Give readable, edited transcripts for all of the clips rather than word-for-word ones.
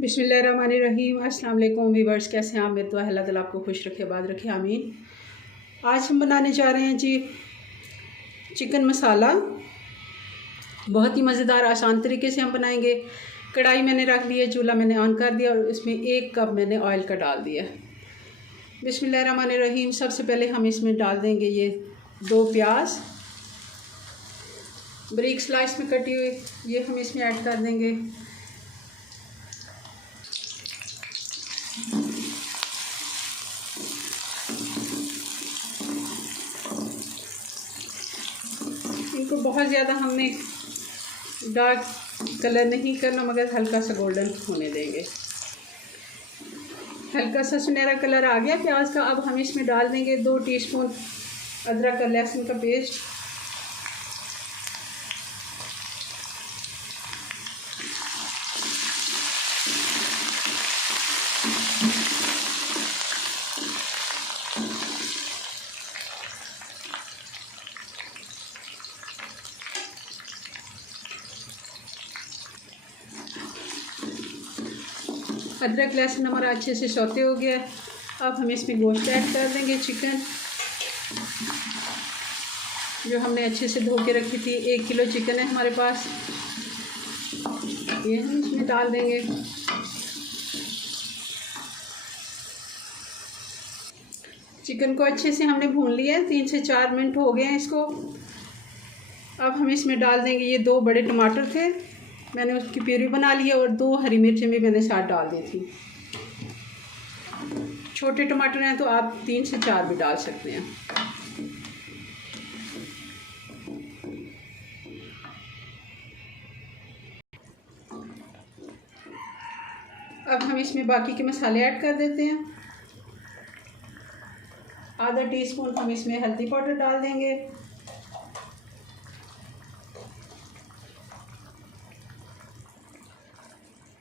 बिस्मिल्लाहिर्रहमानिर्रहीम। अस्सलाम वालेकुम वीवर्स, कैसे हैं आप? मेरे दुआ अल्लाह ताला आपको खुश रखे, आबाद रखे, आमीन। आज हम बनाने जा रहे हैं जी चिकन मसाला। बहुत ही मज़ेदार आसान तरीके से हम बनाएंगे। कढ़ाई मैंने रख दी है, चूल्हा मैंने ऑन कर दिया और इसमें 1 कप मैंने ऑयल का डाल दिया। बिस्मिल्लाहिर्रहमानिर्रहीम। सबसे पहले हम इसमें डाल देंगे ये 2 प्याज बारीक स्लाइस में कटी हुई, ये हम इसमें ऐड कर देंगे। इनको बहुत ज़्यादा हमने डार्क कलर नहीं करना, मगर हल्का सा गोल्डन होने देंगे। हल्का सा सुनहरा कलर आ गया प्याज का। अब हम इसमें डाल देंगे 2 टीस्पून अदरक और लहसुन का पेस्ट। अदरक लहसुन हमारा अच्छे से सौते हो गया। अब हम इसमें गोश्त ऐड कर देंगे। चिकन जो हमने अच्छे से धो के रखी थी, 1 किलो चिकन है हमारे पास, ये हम इसमें डाल देंगे। चिकन को अच्छे से हमने भून लिया है, 3 से 4 मिनट हो गए हैं इसको। अब हम इसमें डाल देंगे ये 2 बड़े टमाटर थे, मैंने उसकी प्यूरी बना ली है, और 2 हरी मिर्चें भी मैंने साथ डाल दी थी। छोटे टमाटर हैं तो आप 3 से 4 भी डाल सकते हैं। अब हम इसमें बाकी के मसाले ऐड कर देते हैं। आधा टीस्पून हम इसमें हल्दी पाउडर डाल देंगे।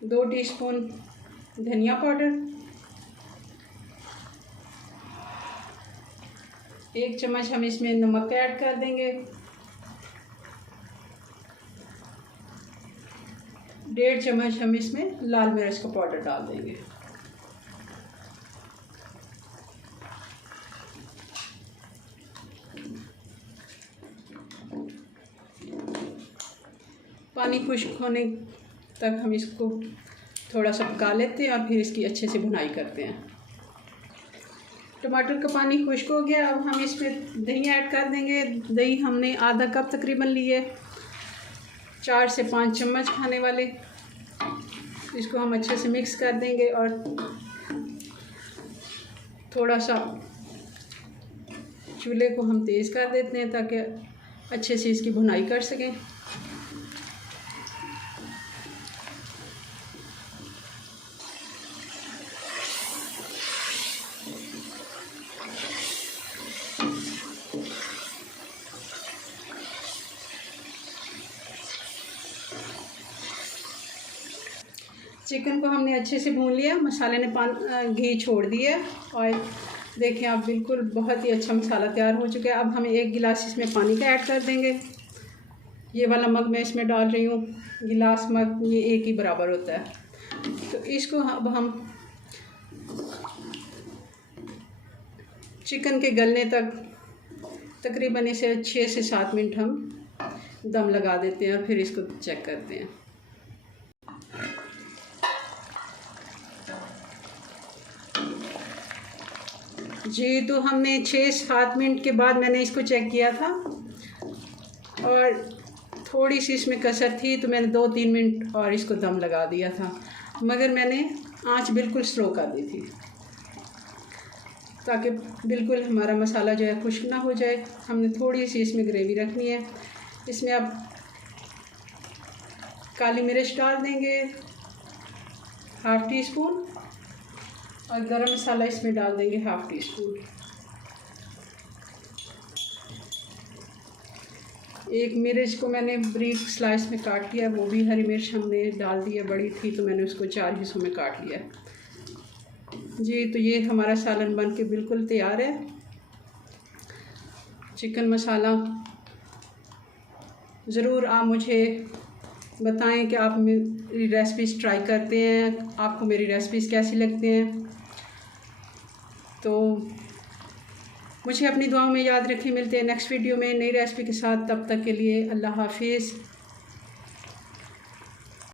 दो टीस्पून धनिया पाउडर, 1 चम्मच हम इसमें नमक ऐड कर देंगे। 1.5 चम्मच हम इसमें लाल मिर्च का पाउडर डाल देंगे। पानी खुश्क होने तक हम इसको थोड़ा सा पका लेते हैं और फिर इसकी अच्छे से भुनाई करते हैं। टमाटर का पानी खुश्क हो गया। अब हम इसमें दही ऐड कर देंगे। दही हमने आधा कप तकरीबन ली है, 4 से 5 चम्मच खाने वाले। इसको हम अच्छे से मिक्स कर देंगे और थोड़ा सा चूल्हे को हम तेज़ कर देते हैं ताकि अच्छे से इसकी भुनाई कर सकें। चिकन को हमने अच्छे से भून लिया, मसाले ने घी छोड़ दिया और देखें आप, बिल्कुल बहुत ही अच्छा मसाला तैयार हो चुका है। अब हम 1 गिलास इसमें पानी का ऐड कर देंगे। ये वाला मग मैं इसमें डाल रही हूँ, गिलास मग ये एक ही बराबर होता है। तो इसको अब हम चिकन के गलने तक तकरीबन इसे 6 से 7 मिनट हम दम लगा देते हैं और फिर इसको चेक करते हैं। जी, तो हमने 6-7 मिनट के बाद मैंने इसको चेक किया था और थोड़ी सी इसमें कसर थी, तो मैंने 2-3 मिनट और इसको दम लगा दिया था, मगर मैंने आंच बिल्कुल स्लो कर दी थी ताकि बिल्कुल हमारा मसाला जो है खुश्क ना हो जाए। हमने थोड़ी सी इसमें ग्रेवी रखनी है। इसमें अब काली मिर्च डाल देंगे, 1/2 टीस्पून, और गरम मसाला इसमें डाल देंगे 1/2 टीस्पून। 1 मिर्च को मैंने बारीक स्लाइस में काट लिया, वो भी हरी मिर्च हमने डाल दी है, बड़ी थी तो मैंने उसको 4 हिस्सों में काट लिया। जी, तो ये हमारा सालन बन के बिल्कुल तैयार है। चिकन मसाला ज़रूर आप मुझे बताएं कि आप मेरी रेसिपीज़ ट्राई करते हैं, आपको मेरी रेसिपीज़ कैसी लगती हैं। तो मुझे अपनी दुआओं में याद रखिए। मिलते हैं नेक्स्ट वीडियो में नई रेसिपी के साथ। तब तक के लिए अल्लाह हाफिज़।